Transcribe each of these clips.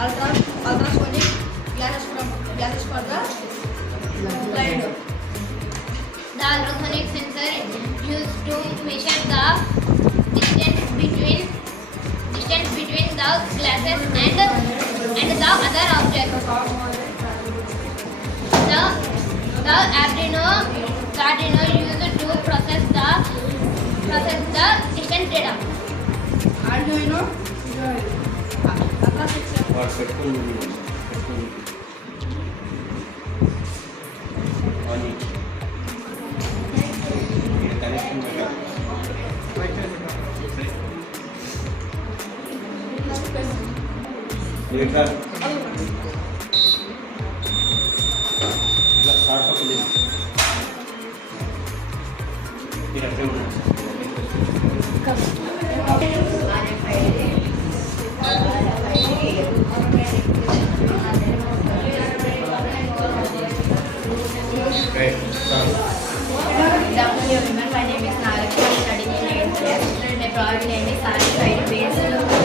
ultrasonic gases for the slide. The ultrasonic sensor used to measure the distance between the glasses and the other objects. The Arduino used to process the distance data. Arduino Good afternoon, everyone. My name is Nalakshi. I am studying in 8th class. The project name is RFID-based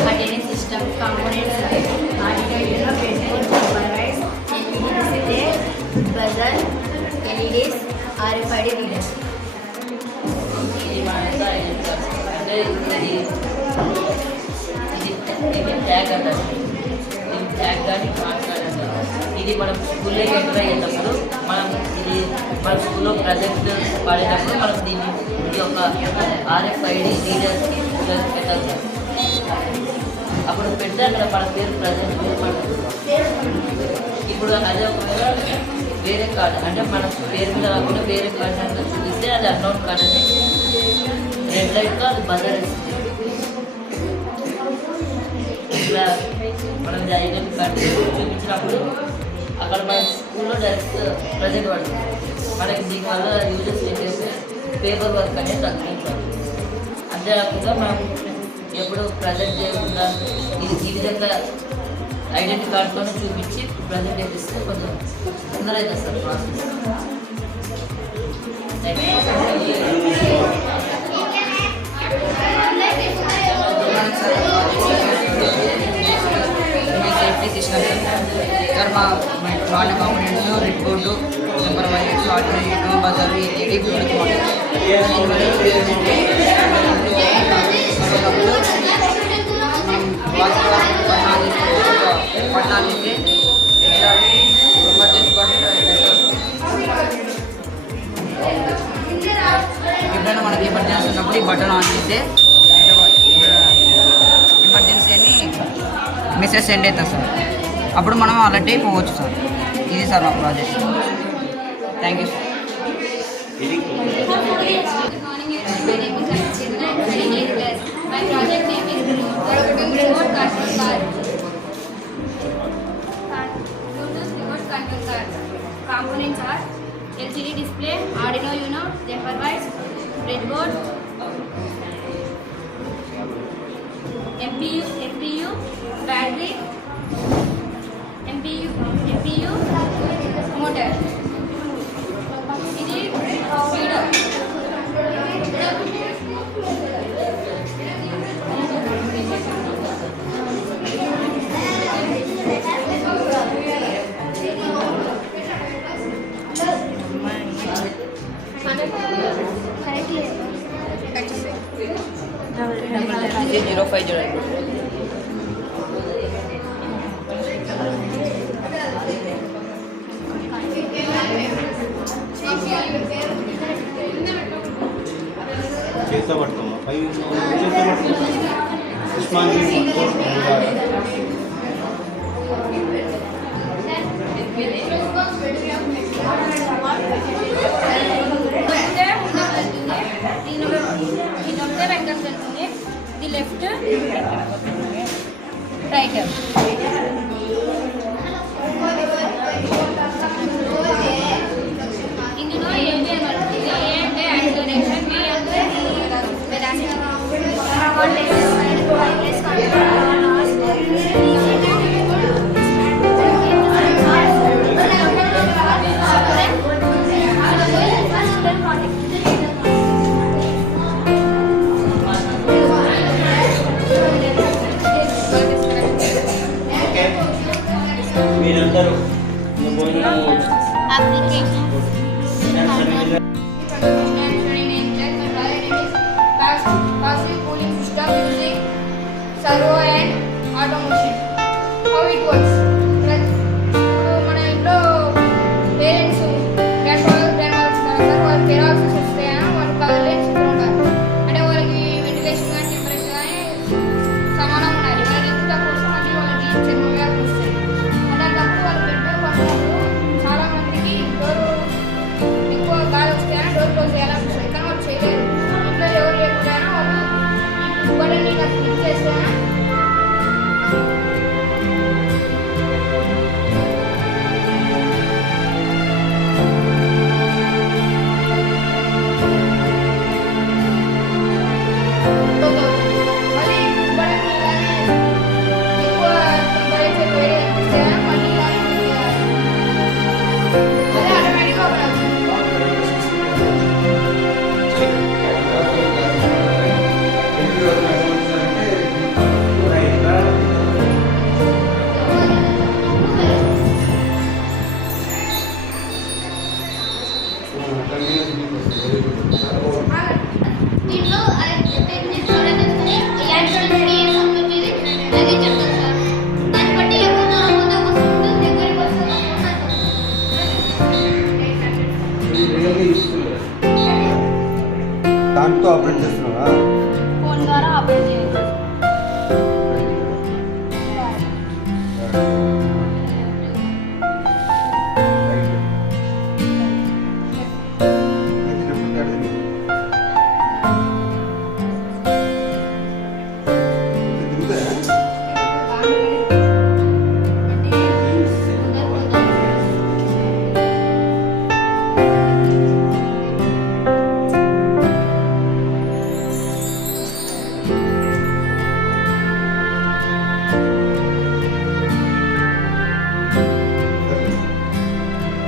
attendance system components like Arduino, breadboard, supervised, LED display, buzzer, LEDs, RFID readers. ఇది మనం స్కూల్లో enter అయ్యేటప్పుడు మన స్కూల్లో project వాడేటప్పుడు మనం ఇది ఒక ఆర్ఎఫ్ఐడి రీడర్స్కి పెట్టాలి. అప్పుడు పెడితే అక్కడ మన పేరు ప్రజెంట్ పడుతుంది. ఇప్పుడు అదే ఒకవేళ వేరే కార్డు అంటే మన పేరు మీద కాకుండా వేరే కార్డు అంటే చూపిస్తే అది అకౌంట్ కార్డు అని రెడ్ లైట్గా అది బజర్ ఇస్తుంది. ఇలా మనం ఐడెంటి కార్డు చూపించినప్పుడు అక్కడ మన స్కూల్లో డైరెక్ట్ ప్రజెంట్ పడుతుంది. మనకి దీనివల్ల యూజెస్ ఏంటంటే పేపర్ వర్క్ అనేది తగ్గించాలి. అంతేకాకుండా మనం ఎప్పుడు ప్రజెంట్ చేయకుండా ఈ విధంగా ఐడెంటి కార్డుతోనే చూపించి ప్రజెంట్ చేపిస్తే కొంచెం తొందర అవుతుంది sir process. Safety system sir వాడిన components red board number wires Arduino buzzer LED Bluetooth model పట్టాలి ఎప్పుడైనా మనకి ఎమర్జెన్సీ ఉన్నప్పుడు ఈ బటన్ ఆన్ చేస్తే ఎమర్జెన్సీ అని మెసేజ్ సెండ్ అవుతుంది సార్. అప్పుడు మనం అలర్ట్ అయిపోవచ్చు సార్. ఇది సార్ మా project. Thank you sir. Good morning, my name is Archana. I am studying 8th class. My project name is Remote Control Car. Bluetooth Remote Control Car. Components are LCD display, Arduino Uno, jumper wires, breadboard, MPU, battery, MPU, motor. ఇది speedo. ఇది 050 చేత పట్టుకోమా పై చేత పట్టుకో Osman the left right. ఇందులో ఏంటి ఏ అంటే acceleration, B అంటే velocity. మీరందరూ భోజనం application servo and automation. How it works? మన ఇంట్లో పేరెంట్స్ వాళ్ళ పెరాలసిస్ వస్తే వాళ్ళు కదలేని స్థితిలో ఉంటారు. అంటే వాళ్ళకి వెంటిలేషన్ కానీ టెంపరేచర్ కానీ సమానం ఉండాలి. వాళ్ళకి ఎంత తక్కువ వస్తే మళ్ళీ వాళ్ళకి చర్మ వ్యాధులు వస్తాయి. అలాంటప్పుడు వాళ్ళు పెట్టే పనులు చాలా మందికి డోర్ ఎక్కువ గాలి వస్తే డోర్ క్లోజ్ చేయాలనిపిస్తుంది, కానీ వాళ్ళు చేయలేరు. ఇంట్లో ఎవరు లేకపోతే వాళ్ళు బటన్ని ఇలా క్లిక్ చేస్తే మళ్ళీ బటన్ని ఇలానే ఎక్కువ టెంపరేచర్ వేడి అనిపిస్తే మళ్ళీ ఇలానే అదే ఆటోమేటిక్గా ఓపెన్ అవుతుంది. దీంట్లో టెక్నిక్స్ ఎలక్ట్రానిక్ ఏ సంబంధించి అది చెప్తాను సార్. దాన్ని బట్టి ఎక్కువ అవుతా వస్తుంది, దగ్గరికి వస్తుంది. దాంతో ఆపరేట్ చేస్తున్నాం.